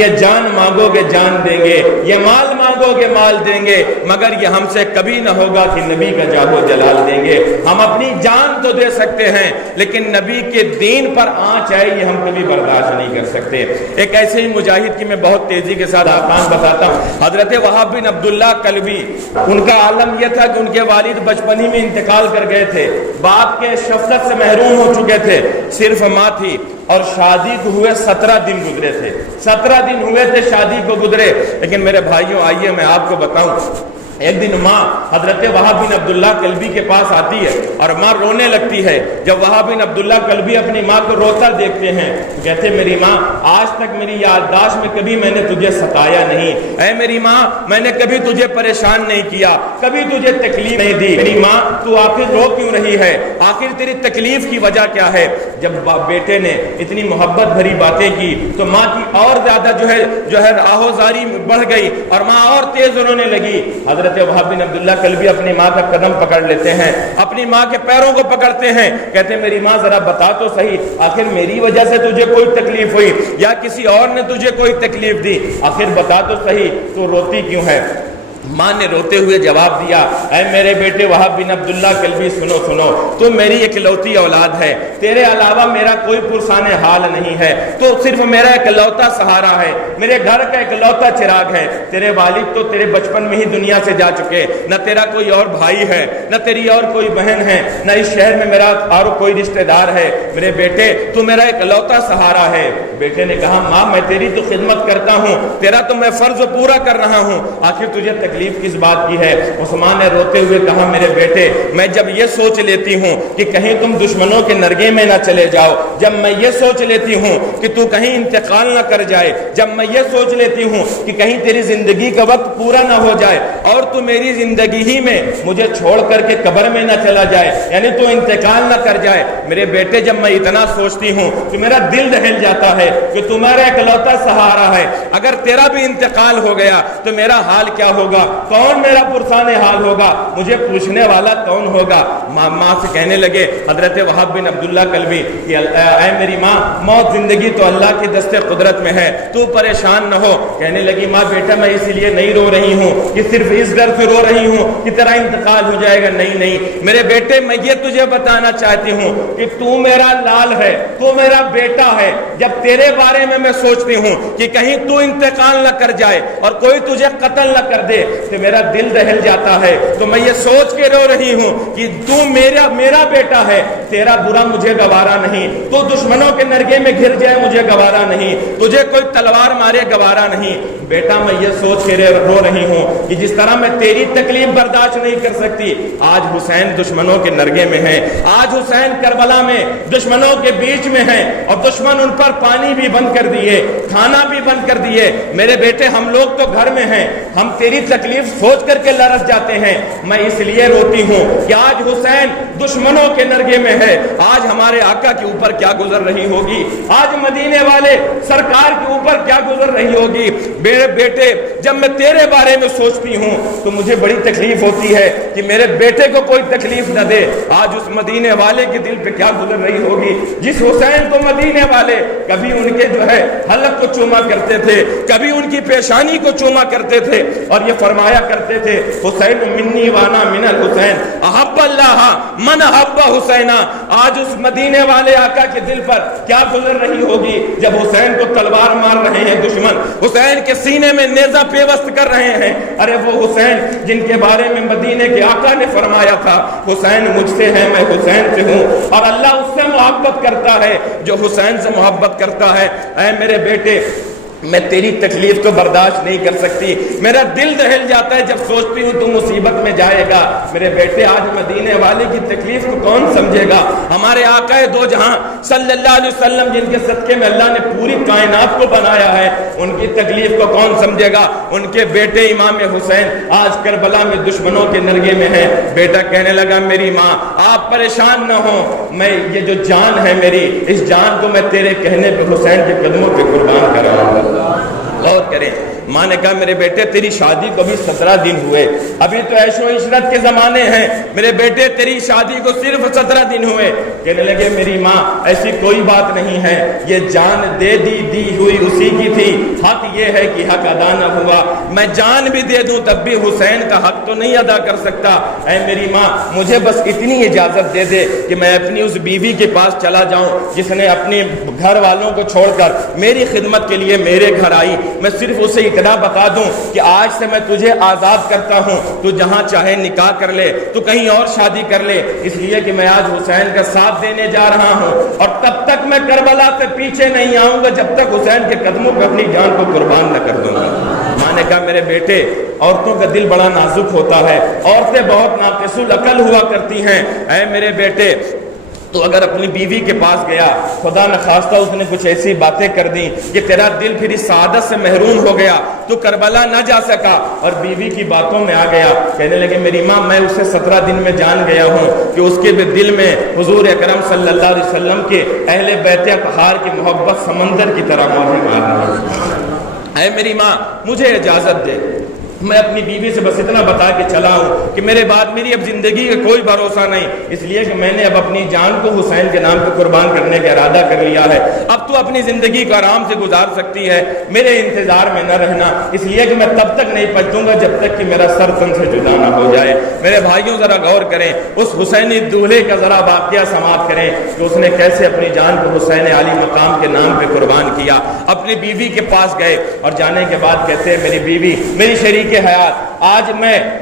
یہ جان مانگو گے جان دیں گے، یہ مال مانگو گے مال دیں گے، مگر یہ ہم سے کبھی نہ ہوگا کہ نبی کا جاہ و جلال دیں گے۔ ہم اپنی جان تو دے سکتے ہیں لیکن نبی کے دین پر آنچ آئے یہ ہم کبھی برداشت نہیں کر سکتے۔ ایک ایسے ہی مجاہد کی میں بہت تیزی کے ساتھ آسان بتاتا ہوں، حضرت وہاب بن عبداللہ کلبی، ان کا عالم یہ تھا کہ ان کے والد بچپن ہی میں انتقال کر گئے تھے، باپ کے شفقت سے محروم ہو چکے تھے، صرف ماں تھی، اور شادی کو ہوئے 17 دن گزرے تھے، 17 دن ہوئے تھے شادی کو گزرے۔ لیکن میرے بھائیوں آئیے میں آپ کو بتاؤں، ایک دن ماں حضرت وہاب بن عبداللہ کلبی کے پاس آتی ہے اور ماں رونے لگتی ہے۔ جب وہاب بن عبداللہ کلبی اپنی ماں کو روتا دیکھتے ہیں تو کہتے ہیں میری ماں آج تک میری یادداشت میں کبھی میں نے تجھے ستایا نہیں، اے میری ماں میں نے کبھی تجھے پریشان نہیں کیا، کبھی تجھے تکلیف نہیں دی، میری ماں تو آخر رو کیوں رہی ہے، آخر تیری تکلیف کی وجہ کیا ہے؟ جب بیٹے نے اتنی محبت بھری باتیں کی تو ماں کی اور زیادہ جو ہے آہوزاری بڑھ گئی اور ماں اور تیز رونے لگی۔ حضرت وہاب بن عبداللہ کلبی اپنی ماں کا قدم پکڑ لیتے ہیں، اپنی ماں کے پیروں کو پکڑتے ہیں، کہتے ہیں میری ماں ذرا بتا تو صحیح، آخر میری وجہ سے تجھے کوئی تکلیف ہوئی یا کسی اور نے تجھے کوئی تکلیف دی؟ آخر بتا تو صحیح، تو روتی کیوں ہے؟ ماں نے روتے ہوئے جواب دیا، اے میرے بیٹے وہاب بن عبداللہ کلبی سنو سنو، تو میری اکلوتی اولاد ہے، تیرے علاوہ میرا کوئی پرسان حال نہیں ہے، تو صرف میرا اکلوتا سہارا ہے، میرے گھر کا اکلوتا چراغ ہے۔ تیرے والد تو تیرے بچپن میں ہی دنیا سے جا چکے، نہ تیرا کوئی اور بھائی ہے، نہ تیری اور کوئی بہن ہے، نہ اس شہر میں میرا اور کوئی رشتہ دار ہے، میرے بیٹے تو میرا اکلوتا سہارا ہے۔ بیٹے نے کہا ماں میں تیری تو خدمت کرتا ہوں، تیرا تو میں فرض پورا کر رہا ہوں، آخر تجھے تکلیف کس بات کی ہے؟ عثمان نے روتے ہوئے کہا میرے بیٹے میں جب یہ سوچ لیتی ہوں کہ کہیں تم دشمنوں کے نرگے میں نہ چلے جاؤ، جب میں یہ سوچ لیتی ہوں کہ تو کہیں انتقال نہ کر جائے، جب میں یہ سوچ لیتی ہوں کہ کہیں تیری زندگی کا وقت پورا نہ ہو جائے اور تو میری زندگی ہی میں مجھے چھوڑ کر کے قبر میں نہ چلا جائے، یعنی تو انتقال نہ کر جائے، میرے بیٹے جب میں اتنا سوچتی ہوں تو میرا دل دہل جاتا ہے کہ تمہارا اکلوتا سہارا ہے، اگر تیرا بھی انتقال ہو گیا تو میرا حال کیا ہوگا؟ کون میرا پرسان حال ہوگا؟ مجھے پوچھنے والا کون ہوگا؟ ماں سے کہنے لگے حضرت وہاب بن عبداللہ کلبی کہ اے میری ماں موت زندگی تو اللہ کے دست قدرت میں ہے، تو پریشان نہ ہو۔ کہنے لگی ماں بیٹا میں اس لیے نہیں رو رہی ہوں کہ صرف اس ڈر سے رو رہی ہوں کہ تیرا انتقال ہو جائے گا، نہیں نہیں میرے بیٹے میں یہ تجھے بتانا چاہتی ہوں کہ تو میرا لال ہے، تو میرا بیٹا ہے، جب تیرے بارے میں میں سوچتی ہوں کہ کہیں تو انتقال نہ کر جائے اور کوئی تجھے قتل نہ کر دے تو میرا دل دہل جاتا ہے، تو میں یہ سوچ کے رو رہی ہوں کہ تو میرا بیٹا ہے، تیرا برا مجھے گوارا نہیں، تو دشمنوں کے نرگے میں گھر جائے مجھے گوارا نہیں، تجھے کوئی تلوار مارے گوارا نہیں، بیٹا میں یہ سوچ کے رو رہی ہوں کہ جس طرح میں تیری تکلیف برداشت نہیں کر سکتی، آج حسین دشمنوں کے نرگے میں ہیں، آج حسین کربلا میں دشمنوں کے بیچ میں ہیں اور دشمن ان پر پانی بھی بند کر دیے، کھانا بھی بند کر دیے، میرے بیٹے ہم لوگ تو گھر میں ہیں، ہم تیری تکلیف سوچ کر کے لرز جاتے ہیں، میں اس لیے روتی ہوں کہ آج حسین دشمنوں کے نرگے میں ہے، آج ہمارے آقا کے اوپر کیا گزر رہی ہوگی، آج مدینے والے سرکار کے اوپر کیا گزر رہی ہوگی۔ میرے بیٹے جب میں تیرے بارے میں سوچتی ہوں تو مجھے بڑی تکلیف ہوتی ہے کہ میرے بیٹے کو کوئی تکلیف نہ دے، آج اس مدینے والے کے دل پہ کیا گزر رہی ہوگی، جس حسین کو مدینے والے کبھی ان کے جو ہے حلق کو چوما کرتے تھے، کبھی ان کی پیشانی کو چوما کرتے تھے اور یہ فرمایا کرتے تھے حسین منی وانا من الحسین احب اللہ من احب حسینہ۔ آج اس مدینے والے آقا کے دل پر کیا گزر رہی ہوگی جب حسین کو تلوار مار رہے ہیں دشمن، حسین کے سینے میں نیزہ پیوست کر رہے ہیں، ارے وہ حسین جن کے بارے میں مدینے کے آقا نے فرمایا تھا حسین مجھ سے ہے میں حسین سے ہوں، اور اللہ اس سے محبت کرتا ہے جو حسین سے محبت کرتا ہے۔ اے میرے بیٹے میں تیری تکلیف تو برداشت نہیں کر سکتی، میرا دل دہل جاتا ہے جب سوچتی ہوں تو مصیبت میں جائے گا، میرے بیٹے آج مدینے والے کی تکلیف کو کون سمجھے گا؟ ہمارے آقا دو جہاں صلی اللہ علیہ وسلم جن کے صدقے میں اللہ نے پوری کائنات کو بنایا ہے، ان کی تکلیف کو کون سمجھے گا؟ ان کے بیٹے امام حسین آج کربلا میں دشمنوں کے نرگے میں ہیں۔ بیٹا کہنے لگا میری ماں آپ پریشان نہ ہو، میں یہ جو جان ہے میری اس جان کو میں تیرے کہنے پہ حسین کے قدموں پہ قربان کر رہا ہوں۔ غور کریں ماں نے کہا میرے بیٹے تیری شادی کو بھی 17 دن ہوئے، ابھی تو عیش و عشرت کے زمانے ہیں، میرے بیٹے تیری شادی کو صرف 17 دن ہوئے۔ کہنے لگے میری ماں ایسی کوئی بات نہیں ہے، یہ جان دی ہوئی اسی کی تھی، حق یہ ہے کہ حق ادا نہ ہوا، میں جان بھی دے دوں تب بھی حسین کا حق تو نہیں ادا کر سکتا، اے میری ماں مجھے بس اتنی اجازت دے دے کہ میں اپنی اس بیوی کے پاس چلا جاؤں جس نے اپنے گھر والوں کو چھوڑ کر میری خدمت کے لیے میرے گھر آئی، میں صرف اسے اتنا بتا دوں کہ آج سے میں تجھے آزاد کرتا ہوں، تو جہاں چاہے نکاح کر لے، تو کہیں اور شادی کر لے، اس لیے کہ میں آج حسین کا ساتھ دینے جا رہا ہوں، اور تب تک میں کربلا سے پیچھے نہیں آؤں گا جب تک حسین کے قدموں پہ اپنی جان کو قربان نہ کر دوں گا۔ ماں نے کہا میرے بیٹے عورتوں کا دل بڑا نازک ہوتا ہے، عورتیں بہت ناقص العقل ہوا کرتی ہیں، اے میرے بیٹے تو اگر اپنی بیوی کے پاس گیا، خدا نخواستہ اس نے کچھ ایسی باتیں کر دی کہ تیرا دل پھر اس سعادت سے محروم ہو گیا، تو کربلا نہ جا سکا اور بیوی کی باتوں میں آ گیا، کہنے لگے میری ماں میں اسے 17 دن میں جان گیا ہوں کہ اس کے دل میں حضور اکرم صلی اللہ علیہ وسلم کے اہل بیت اطہار کی محبت سمندر کی طرح موجیں مار رہی ہے۔ اے میری ماں مجھے اجازت دے، میں اپنی بیوی سے بس اتنا بتا کے چلا ہوں کہ میرے بعد میری اب زندگی کا کوئی بھروسہ نہیں، اس لیے کہ میں نے اب اپنی جان کو حسین کے نام پہ قربان کرنے کا ارادہ کر لیا ہے، اب تو اپنی زندگی کو آرام سے گزار سکتی ہے، میرے انتظار میں نہ رہنا، اس لیے کہ میں تب تک نہیں پلٹوں گا جب تک کہ میرا سر تن سے جدا نہ ہو جائے۔ میرے بھائیوں ذرا غور کریں، اس حسینی دولہے کا ذرا واقعہ سماعت کریں کہ اس نے کیسے اپنی جان کو حسین علی مقام کے نام پہ قربان کیا۔ اپنی بیوی کے پاس گئے اور جانے کے بعد کہتے ہیں میری بیوی میری شریک حیات، آج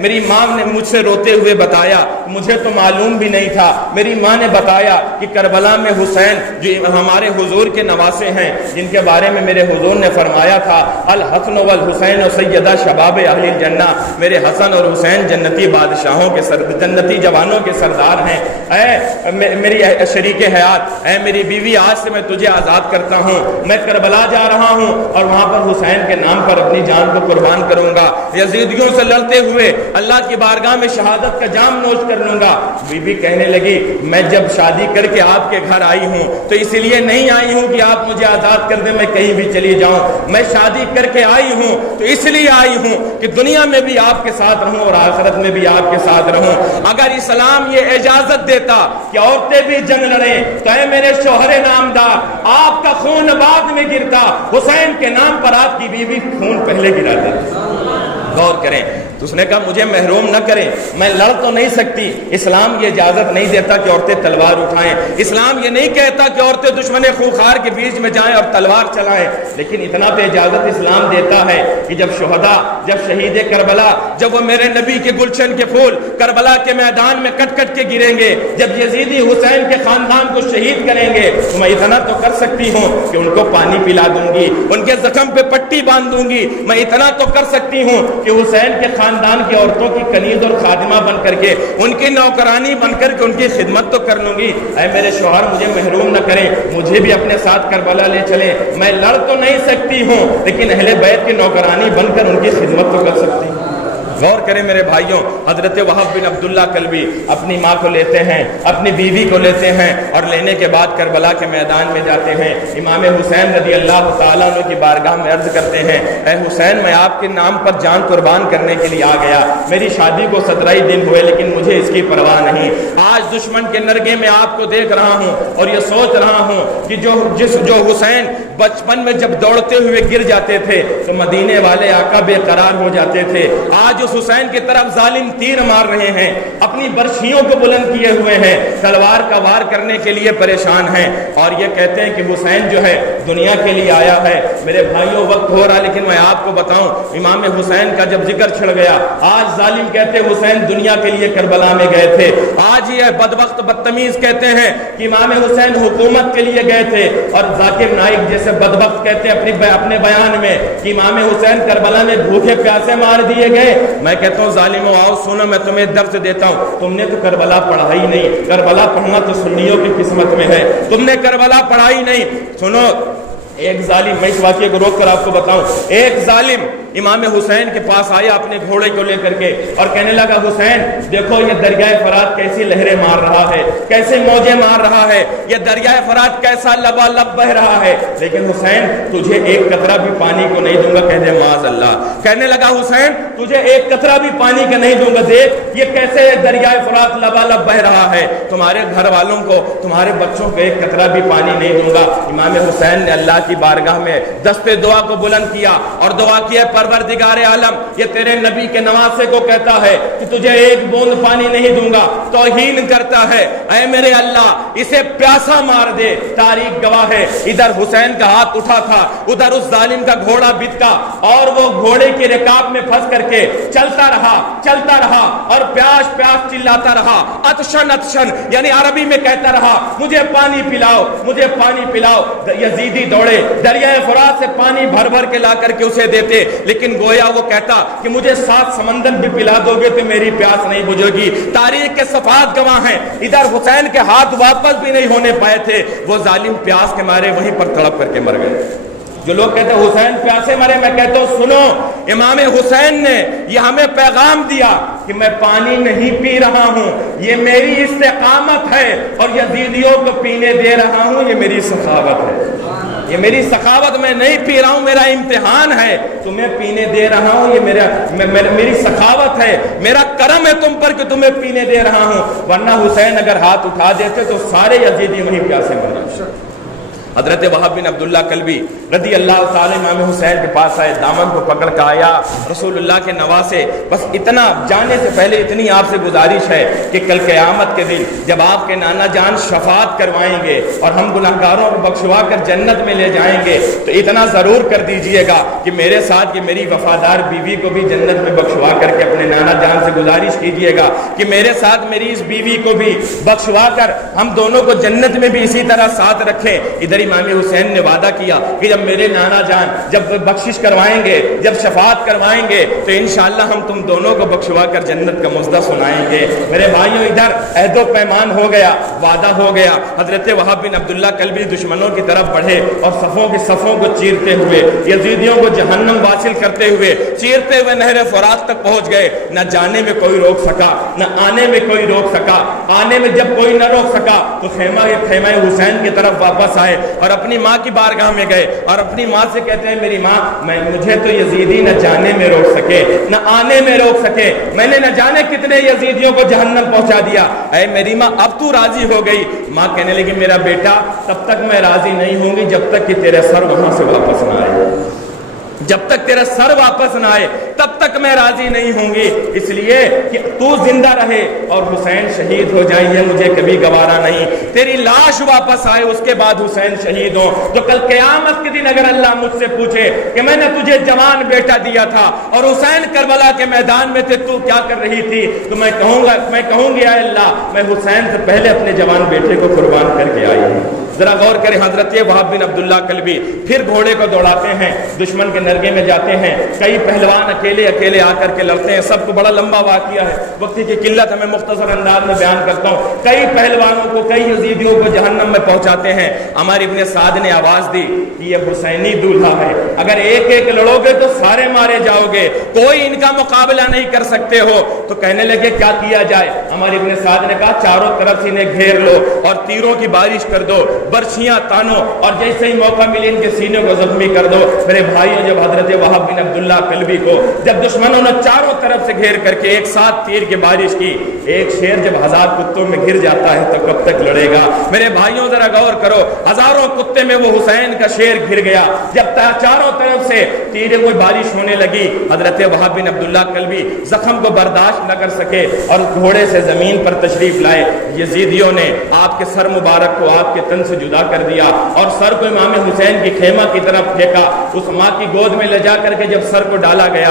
میری ماں نے مجھ سے روتے ہوئے بتایا، مجھے تو معلوم بھی نہیں تھا، میری ماں نے بتایا کہ کربلا میں حسین جو ہمارے حضور کے نواسے ہیں، جن کے بارے میں میرے حضور نے فرمایا تھا الحسن والحسین سیدہ شباب اہل الجنہ، میرے حسن اور حسین جنتی بادشاہوں کے جنتی جوانوں کے سردار ہیں۔ اے میری شریک حیات، اے میری بیوی آج سے میں تجھے آزاد کرتا ہوں، میں کربلا جا رہا ہوں اور وہاں پر حسین کے نام پر اپنی جان کو قربان کروں گا، یزیدیوں سے لڑتے ہوئے اللہ کی بارگاہ میں شہادت کا جام نوش کر لوں گا۔ بی بی کہنے لگی میں جب شادی کر کے آپ کے گھر آئی ہوں تو اس لیے نہیں آئی ہوں کہ آپ مجھے آزاد کر دیں میں کہیں بھی چلی جاؤں، میں شادی کر کے آئی ہوں تو اس لیے آئی ہوں کہ دنیا میں بھی آپ کے ساتھ رہوں اور آخرت میں بھی آپ کے ساتھ رہوں۔ اگر اسلام یہ اجازت دیتا کہ عورتیں بھی جنگ لڑیں تو اے میرے شوہر نامدار آپ کا خون بعد میں گرتا، حسین کے نام پر آپ کی بیوی خون پہلے گرا دیتی۔ غور کریں تو اس نے کہا مجھے محروم نہ کریں، میں لڑ تو نہیں سکتی، اسلام یہ اجازت نہیں دیتا کہ عورتیں تلوار اٹھائیں، اسلام یہ نہیں کہتا کہ عورتیں دشمن خوخار کے بیچ میں جائیں اور تلوار چلائیں، لیکن اتنا تو اجازت اسلام دیتا ہے کہ جب شہداء، جب شہید کربلا، جب وہ میرے نبی کے گلشن کے پھول کربلا کے میدان میں کٹ کٹ کے گریں گے، جب یزیدی حسین کے خاندان کو شہید کریں گے تو میں اتنا تو کر سکتی ہوں کہ ان کو پانی پلا دوں گی، ان کے زخم پہ پٹی باندھ دوں گی، میں اتنا تو کر سکتی ہوں کہ حسین کے خاندان کی عورتوں کی کنیز اور خادمہ بن کر کے ان کی نوکرانی بن کر کے ان کی خدمت تو کر لوں گی۔ اے میرے شوہر مجھے محروم نہ کریں، مجھے بھی اپنے ساتھ کربلا لے چلیں، میں لڑ تو نہیں سکتی ہوں لیکن اہل بیت کی نوکرانی بن کر ان کی خدمت تو کر سکتی ہوں۔ غور کریں میرے بھائیوں، حضرت وہب بن عبداللہ کلبی اپنی ماں کو لیتے ہیں، اپنی بیوی کو لیتے ہیں اور لینے کے بعد کربلا کے میدان میں جاتے ہیں، امام حسین رضی اللہ تعالیٰ عنہ کی بارگاہ میں عرض کرتے ہیں اے حسین میں آپ کے نام پر جان قربان کرنے کے لیے آ گیا، میری شادی کو 17 ہی دن ہوئے لیکن مجھے اس کی پرواہ نہیں، آج دشمن کے نرگے میں آپ کو دیکھ رہا ہوں اور یہ سوچ رہا ہوں کہ جو حسین بچپن میں جب دوڑتے ہوئے گر جاتے تھے تو مدینے والے آقا بے قرار ہو جاتے تھے، آج اس حسین کی طرف ظالم تیر مار رہے ہیں، اپنی برچھیوں کو بلند کیے ہوئے ہیں، تلوار کا وار کرنے کے لیے پریشان ہیں اور یہ کہتے ہیں کہ حسین جو ہے دنیا کے لیے آیا ہے۔ میرے بھائیوں وقت ہو رہا لیکن میں آپ کو بتاؤں امام حسین کا جب ذکر چھڑ گیا، آج ظالم کہتے حسین دنیا کے لیے کربلا میں گئے تھے، آج یہ بدبخت بدتمیز کہتے ہیں کہ امام حسین حکومت کے لیے گئے تھے، اور ذاکر نائک جیسے بدبخت کہتے ہیں اپنے بیان میں کہ امام حسین کربلا میں بھوکے پیاسے مار دیے گئے۔ میں کہتا ہوں ظالموں آؤ سنو، میں تمہیں درس دیتا ہوں، تم نے تو کربلا پڑھا ہی نہیں، کربلا پڑھنا تو سنیوں کی قسمت میں ہے، تم نے کربلا پڑھا ہی نہیں۔ سنو ایک ظالم، میں اس واقعے کو روک کر آپ کو بتاؤں، ایک ظالم امام حسین کے پاس آیا اپنے گھوڑے کو لے کر کے اور کہنے لگا حسین دیکھو یہ دریائے فرات کیسی لہریں مار رہا ہے، کیسے موجیں مار رہا ہے، یہ دریائے فرات کیسا لبالب بہ رہا ہے، لیکن حسین تجھے ایک قطرہ بھی پانی کو نہیں دوں گا۔ کہنے معاذ اللہ، کہنے لگا حسین تجھے ایک قطرہ بھی پانی کا نہیں دوں گا، دیکھ یہ کیسے دریائے فرات لبالب بہ رہا ہے، تمہارے گھر والوں کو تمہارے بچوں کو ایک قطرہ بھی پانی نہیں دوں گا۔ امام حسین نے اللہ کی بارگاہ میں دست دعا کو بلند کیا اور دعا کیا پروردگار عالم یہ تیرے نبی کے نواسے کو کہتا ہے کہ تجھے ایک بوند پانی نہیں دوں گا، توہین کرتا ہے، اے میرے اللہ اسے پیاسا مار دے۔ تاریخ گواہ ہے ادھر حسین کا ہاتھ اٹھا تھا، ادھر اس ظالم کا گھوڑا بتکا اور وہ گھوڑے کی رکاب میں پھنس کر کے چلتا رہا اور پیاس پیاس چلاتا رہا، اتشن اتشن یعنی عربی میں کہتا رہا مجھے پانی پلاؤ مجھے پانی پلاؤ۔ یزیدی دوڑے دریائے فرات سے پانی بھر بھر کے لا کر کے اسے دیتے، لیکن گویا وہ کہتا کہ مجھے 7 سمندر بھی پلا دو گے تو میری پیاس نہیں بجھے گی۔ تاریخ کے صفحات گواہ ہیں ادھر حسین کے ہاتھ واپس بھی نہیں ہونے پائے تھے، وہ ظالم پیاس کے مارے وہیں پر تڑپ کر کے مر گئے۔ جو لوگ کہتے ہیں حسین پیاسے مرے، میں کہتا ہوں سنو، امام حسین نے یہ ہمیں پیغام دیا کہ میں پانی نہیں پی رہا ہوں، یہ میری استقامت ہے، اور یزیدیوں کو پینے دے رہا ہوں، یہ میری سخاوت ہے، یہ میری سخاوت، میں نہیں پی رہا ہوں، میرا امتحان ہے، تمہیں پینے دے رہا ہوں، یہ میری سخاوت ہے، میرا کرم ہے تم پر کہ تمہیں پینے دے رہا ہوں، ورنہ حسین اگر ہاتھ اٹھا دیتے تو سارے یزیدی وہیں پیاسے مر جاتے۔ حضرت وہب بن عبداللہ کلبی رضی اللہ تعالی امام حسین کے پاس آئے، دامن کو پکڑ کے آیا، رسول اللہ کے نواسے بس اتنا جانے سے پہلے اتنی آپ سے گزارش ہے کہ کل قیامت کے دن جب آپ کے نانا جان شفاعت کروائیں گے اور ہم گناہگاروں کو بخشوا کر جنت میں لے جائیں گے تو اتنا ضرور کر دیجئے گا کہ میرے ساتھ یہ میری وفادار بیوی کو بھی جنت میں بخشوا کر کے اپنے نانا جان سے گزارش کیجئے گا کہ میرے ساتھ میری اس بیوی کو بھی بخشوا کر ہم دونوں کو جنت میں بھی اسی طرح ساتھ رکھیں۔ ادھر امام حسین نے وعدہ کیا کہ جب میرے نانا جان جب بخشش کروائیں گے، جب شفاعت کروائیں گے تو انشاءاللہ ہم تم دونوں کو بخشوا کر جنت کا مژدہ سنائیں گے۔ میرے بھائیوں ادھر عہد و پیمان ہو گیا، وعدہ ہو گیا۔ حضرت وہب بن عبداللہ کلبی دشمنوں کی طرف بڑھے اور صفوں کو چیرتے ہوئے یزیدیوں کو جہنم واصل کرتے ہوئے چیرتے ہوئے نہر فرات تک پہنچ گئے۔ نہ جانے میں کوئی روک سکا، نہ آنے میں کوئی روک سکا۔ آنے میں جب کوئی نہ روک سکا تو خیمہ حسین کی طرف واپس آئے اور اپنی ماں کی بارگاہ میں گئے اور اپنی ماں سے کہتے ہیں میری ماں مجھے تو یزیدی نہ جانے میں روک سکے نہ آنے میں روک سکے، میں نے نہ جانے کتنے یزیدیوں کو جہنم پہنچا دیا، اے میری ماں اب تو راضی ہو گئی؟ ماں کہنے لگی میرا بیٹا تب تک میں راضی نہیں ہوں گی جب تک کہ تیرے سر وہاں سے واپس نہ آئے، جب تک تیرا سر واپس نہ آئے تب تک میں راضی نہیں ہوں گی، اس لیے کہ تو زندہ رہے اور حسین شہید ہو جائے یہ مجھے کبھی گوارا نہیں، تیری لاش واپس آئے اس کے بعد حسین شہید ہو تو کل قیامت کے دن اگر اللہ مجھ سے پوچھے کہ میں نے تجھے جوان بیٹا دیا تھا اور حسین کربلا کے میدان میں تھے تو کیا کر رہی تھی، تو میں کہوں گی اے اللہ میں حسین سے پہلے اپنے جوان بیٹے کو قربان کر کے آئی ہوں۔ ذرا غور کریں، حضرت وہب بن عبداللہ کلبی پھر گھوڑے کو دوڑاتے ہیں، دشمن کے نرگے میں جاتے ہیں، کئی پہلوان اکیلے آ کر کے لڑتے ہیں، سب کو بڑا لمبا واقعہ ہے، وقت کی قلت ہے، میں مختصر انداز میں بیان کرتا ہوں، کئی پہلوانوں کو کئی یزیدیوں کو جہنم میں پہنچاتے ہیں۔ عمر ابن سعد نے آواز دی کہ یہ حسینی دولہا ہے، اگر ایک لڑو گے تو سارے مارے جاؤ گے، کوئی ان کا مقابلہ نہیں کر سکتے ہو، تو کہنے لگے کیا کیا جائے؟ عمر ابن سعد نے کہا چاروں طرف سے انہیں گھیر لو اور تیروں کی بارش کر دو، برچیاں تانو اور جیسے ہی موقع ملے ان کے سینے کو زخمی کر دو۔ میرے بھائیوں جب حضرت وہب بن عبداللہ کلبی کو جب دشمنوں نے چاروں طرف سے گھیر کر کے ایک ساتھ تیر کی بارش کی، ایک شیر جب ہزار کتوں میں گر جاتا ہے تو کب تک لڑے گا؟ میرے بھائیوں ذرا غور کرو، ہزاروں کتے میں وہ حسین کا شیر گر گیا، جب چاروں طرف سے تیریں کوئی بارش ہونے لگی، حضرت وہب بن عبداللہ کلبی زخم کو برداشت نہ کر سکے اور گھوڑے سے زمین پر تشریف لائے، یزیدیوں نے آپ کے سر مبارک کو آپ کے تن سے جدا کر دیا اور سر کو امام حسین کی خیمہ کی طرف پھینکا، اس ماں کی گود میں لے جا کر کے جب سر کو ڈالا گیا،